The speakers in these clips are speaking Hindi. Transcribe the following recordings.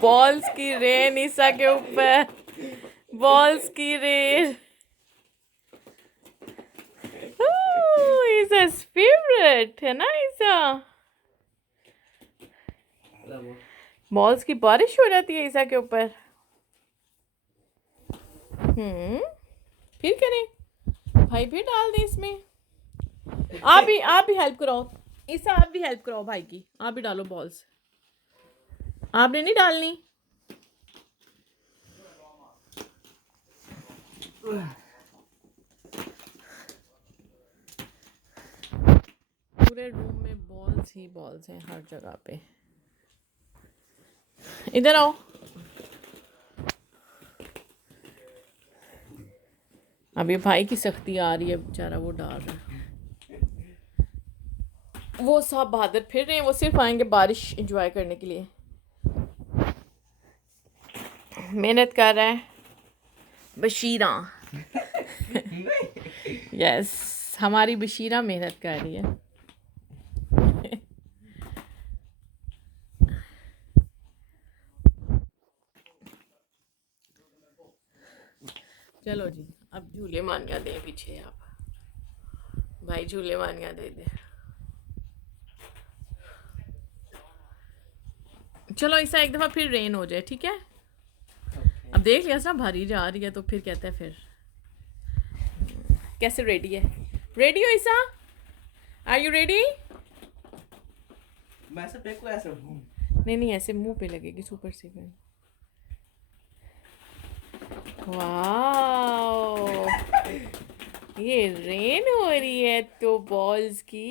बॉल्स की रेन ईसा के ऊपर, बॉल्स की रेन। ईसा फेवरेट है ना ईसा। बॉल्स की बारिश हो जाती है ईसा के ऊपर। फिर करें भाई, फिर डाल दे इसमें। आप भी हेल्प कराओ ईसा, आप भी हेल्प कराओ भाई की, आप भी डालो बॉल्स। आपने नहीं डालनी। पूरे रूम में बॉल्स ही बॉल्स हैं हर जगह पे। इधर आओ। अभी भाई की सख्ती आ रही है, बेचारा वो डाल रहा है। वो सब बहादुर फिर रहे हैं, वो सिर्फ आएंगे बारिश एंजॉय करने के लिए। मेहनत कर रहा है बशीरा। यस, हमारी बशीरा मेहनत कर रही है। चलो जी, अब झूले मानिया दे पीछे। आप भाई झूले मानिया दे दे। चलो ऐसा एक दफ़ा फिर रेन हो जाए, ठीक है। अब देख लिया ना भरी जा रही है, तो फिर कहते हैं फिर कैसे रेडी है। रेडी हो ईसा? Are you ready? मैं ऐसे फेंकूं ऐसे नहीं ऐसे मुंह पे लगेगी सुपर से। वाओ, ये रेन हो रही है तो बॉल्स की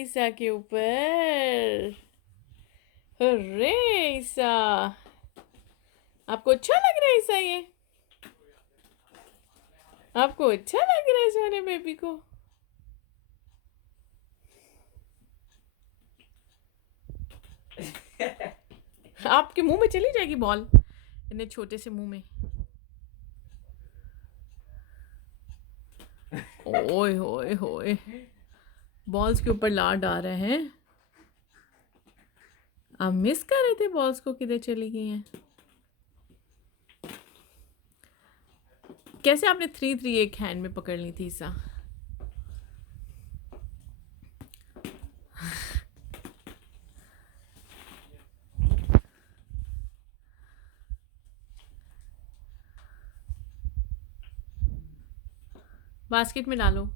ईसा के ऊपर। अरे ईसा, आपको अच्छा लग रहा है ईसा? ये आपको अच्छा लग रहा है सोने बेबी को? आपके मुंह में चली जाएगी बॉल, इतने छोटे से मुंह में। ओए होए होए, बॉल्स के ऊपर लाड आ रहे हैं। आप मिस कर रहे थे बॉल्स को, किधर चली गई हैं? कैसे आपने 3-3 एक हैंड में पकड़ ली थी ईसा? बास्केट में डालो।